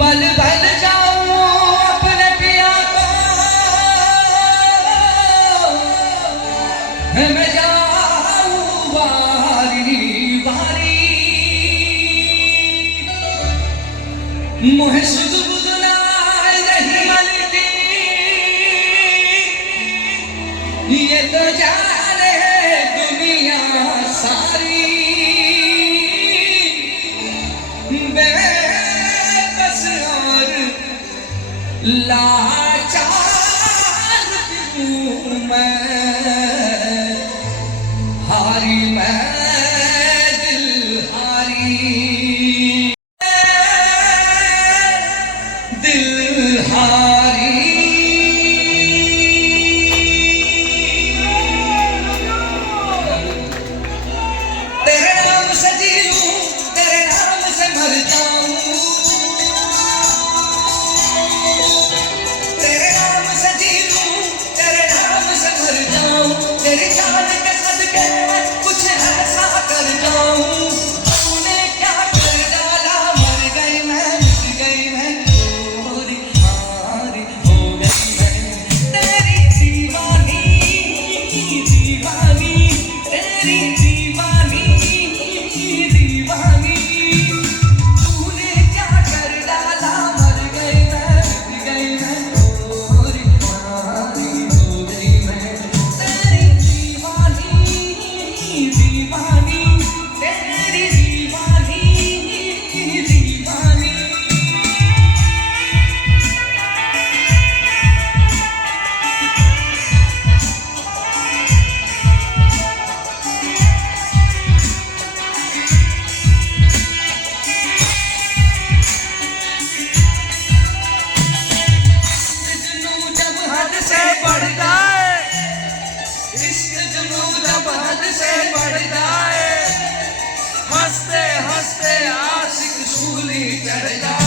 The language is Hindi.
बल बल जाऊं अपने पिया को मैं जाऊं बारी बारी मुहे सुध बुदलाए नहीं मनती ये तो जाने दुनिया सारी बेबस और लाचार हूँ मैं हारी मैं दिल हारी दिल हारी तेरे नाम से जी लूं तेरे नाम से मर जाऊं तेरे नाम से जी लूं तेरे नाम से मर जाऊं तेरी जान के सदके कुछ ऐसा कर जाऊं तूने क्या कर डाला मर गई मैं मिट गई मैं गोरी हारी हो गई मैं तेरी दीवानी दीवानी तेरी दीवानी दीवानी तूने क्या कर डाला मर गई मैं मिट गई मैं गोरी हारी हो गई मैं तेरी दीवानी दीवानी तेरी दीवानी दीवानी जुनू जब हद से बढ़ जाए इश्क जुनू जब हद से बढ़ जाए हंसते हंसते आशिक सूली चढ़ जाए